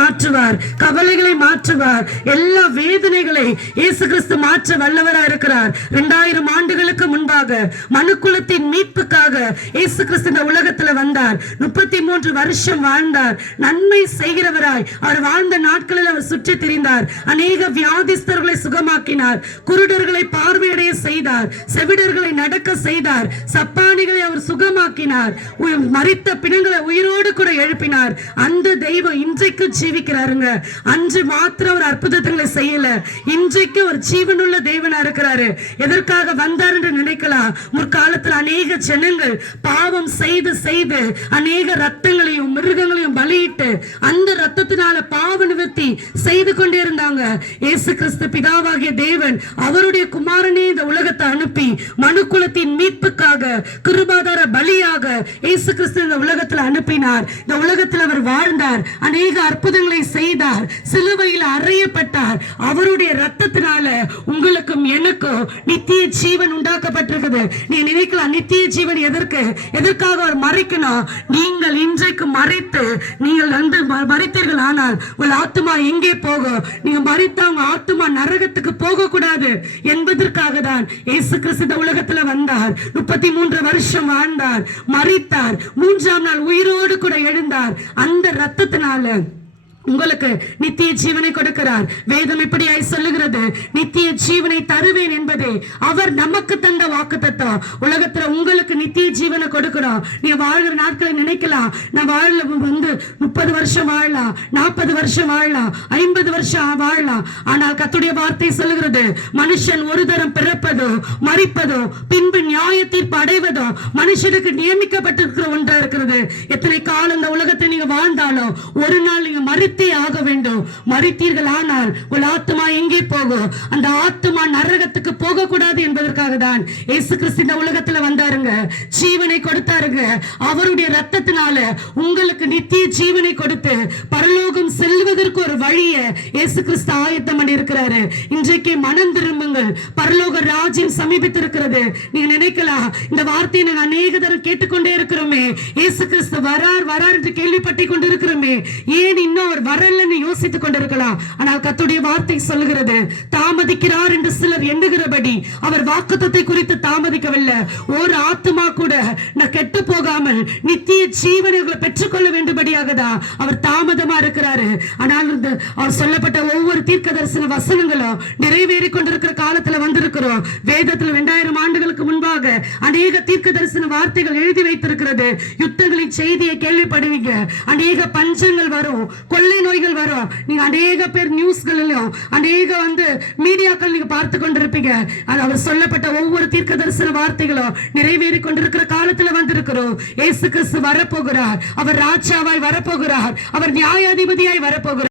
மாற்றுவார் கவலைகளை மாற்றுவார் எல்லா வேதனைகளை இயேசு கிறிஸ்து மாற்ற வல்லவரா இருக்கிறார். இரண்டாயிரம் ஆண்டுகளுக்கு முன்பாக மனுக்குலத்தின் மீட்புக்காக இயேசு கிறிஸ்து இந்த உலகத்துல வந்தார். முப்பத்தி மூன்று வருஷம் வாழ்ந்தார். நன்மை செய்கிறவராய் அவர் வாழ்ந்த நாட்களில் அவர் சுற்றி திரிந்தார். அநேக வியாதிஸ்தர்களை சுகமாக்கினார். குருடர்களை பார்வையடைய செய்தார். செவிடர்களை நடக்க செய்தார். சப்பானிகளை அவர் சுகமாக்கினார். மறித்த பிணங்களை உயிரோடு கூட எழுப்பினார். அந்த தெய்வம் இன்றைக்கு ஜீவிக்கிறாருங்க அன்று மாத்திரம் அவர் அற்புதங்களை செய்யல. இன்றைக்கு ஒரு ஜீவனுள்ள தேவனா இருக்கிறாரு. எதற்காக வந்தார் என்று நினைக்கலாம். முற்காலத்தில் அநேக ஜனங்கள் பாவம் செய்து செய்து அநேக ரத்தங்களையும் மிருகங்களையும் பலியிட்டு அந்த ரத்தத்தினால பாவ நிவர்த்தி செய்து கொண்டே இருந்தாங்க. இயேசு கிறிஸ்து பிதாவாகிய தேவன் அவருடைய குமாரனே இந்த உலகத்தை அனுப்பி மனுக்குலத்தின் மீட்புக்காக கிருபாதார பலியாக இயேசு கிறிஸ்து இந்த உலகத்தில் அனுப்பினார். இந்த உலகத்தில் அவர் வாழ்ந்தார். அநேக அற்புத அற்புதங்களை செய்தார் சிலுவையில் அறையப்பட்டார். அவருடைய ரத்தத்தினால உங்களுக்கும் எனக்கும் நித்திய ஜீவன் உண்டாக்கப்பட்டிருக்குது. நீ நினைக்கலாம் நித்திய ஜீவன் எதற்கு? எதற்காக அவர் மறைக்கணும் நீங்கள் இன்றைக்கு மறைத்து நீங்கள் வந்து மறைத்தீர்கள். ஆனால் உங்கள் ஆத்மா எங்கே போகும்? நீங்க மறித்தா உங்க ஆத்துமா நரகத்துக்கு போகக்கூடாது என்பதற்காக தான் இயேசு கிறிஸ்து இந்த உலகத்துல வந்தார். முப்பத்தி மூன்று வருஷம் வாழ்ந்தார் மறைத்தார். மூன்றாம் நாள் உயிரோடு கூட எழுந்தார். அந்த ரத்தத்தினால உங்களுக்கு நித்திய ஜீவனை கொடுக்கிறார். வேதம் இப்படியாய் சொல்லுகிறது. நித்திய ஜீவனை தருவேன் என்பதே அவர் நமக்கு தந்த வாக்கு தத்துவம் உலகத்துல உங்களுக்கு நித்திய ஜீவனை கொடுக்கணும் நீ வாழ்கிற நாட்களை நினைக்கலாம். நான் வாழல வந்து முப்பது வருஷம் வாழலாம் நாற்பது வருஷம் வாழலாம் ஐம்பது வருஷம் வாழலாம் ஆனால் கத்துடைய வார்த்தை சொல்லுகிறது. மனுஷன் ஒரு தரம் பிறப்பதோ மறிப்பதோ பின்பு நியாய தீர்ப்பு அடைவதோ மனுஷனுக்கு நியமிக்கப்பட்டிருக்கிற ஒன்றா இருக்கிறது. எத்தனை காலம் இந்த உலகத்தை நீங்க வாழ்ந்தாலும் ஒரு நாள் நீங்க மறித்தீர்களானால் ஆனால் உங்கள் ஆத்மா எங்கே போகும்? அந்த ஆத்மா நரகத்துக்கு போகக்கூடாது என்பதற்காக தான் இயேசு கிறிஸ்து இந்த உலகத்துல வந்தாருங்க. ஜீவனை கொடுத்தாருங்க. அவருடைய ரத்தத்தினால உங்களுக்கு நித்திய ஜீவனை கொடுத்து பரலோகம் வழியை இயேசு கிறிஸ்து ஆயத்தம் பண்ணி இருக்கிறாரு இன்றைக்கு மனம் திரும்புங்கள். பரலோக ராஜ்யம் சமீபித்திருக்கிறது. நீங்க நினைக்கலாம் இந்த வார்த்தையை நாங்கள் அநேக தரம் கேட்டுக்கொண்டே இருக்கிறோமே. இயேசு கிறிஸ்து வரார் வரார் என்று கேள்விப்பட்டு கொண்டு இருக்கிறோமே ஏன் இன்னும் அவர் வரலன்னு யோசித்துக் கொண்டிருக்கலாம். ஆனால் கத்துடைய வார்த்தை சொல்லுகிறது தாமதிக்கிறார் என்று சிலர் எண்ணுகிறபடி அவர் வாக்குத்தத்தை குறித்து தாமதிக்கவில்லை. ஒரு ஆத்துமா கூட நான் கெட்டு போகாமல் நித்திய ஜீவனை பெற்றுக்கொள்ள வேண்டும்படியாக தான் அவர் தாமதமா இருக்கிறாரு. ஆனால் இந்த அவர் சொல்லப்பட்ட ஒவ்வொரு தீர்க்க தரிசன வசனங்களும் நிறைவேறி கொண்டிருக்கிற காலத்துல வந்திருக்கிறோம். வேதத்துல ரெண்டாயிரம் ஆண்டுகளுக்கு முன்பாக அநேக தீர்க்க தரிசன வார்த்தைகள் எழுதி வைத்திருக்கிறது. யுத்தங்களின் செய்தியை கேள்விப்படுவீங்க. அநேக பஞ்சங்கள் வரும் கொள்ளை நோய்கள் வரும். நீங்க அநேக பேர் நியூஸ்களிலும் அநேக வந்து மீடியாக்கள் நீங்க பார்த்து கொண்டிருப்பீங்க. அது அவர் சொல்லப்பட்ட ஒவ்வொரு தீர்க்க தரிசன வார்த்தைகளும் நிறைவேறி கொண்டிருக்கிற காலத்துல வந்திருக்கிறோம். இயேசு கிறிஸ்து வரப்போகிறார். அவர் ராஜாவாய் வரப்போகிறார். அவர் நியாயாதிபதியாய் வரப்போகிறார்.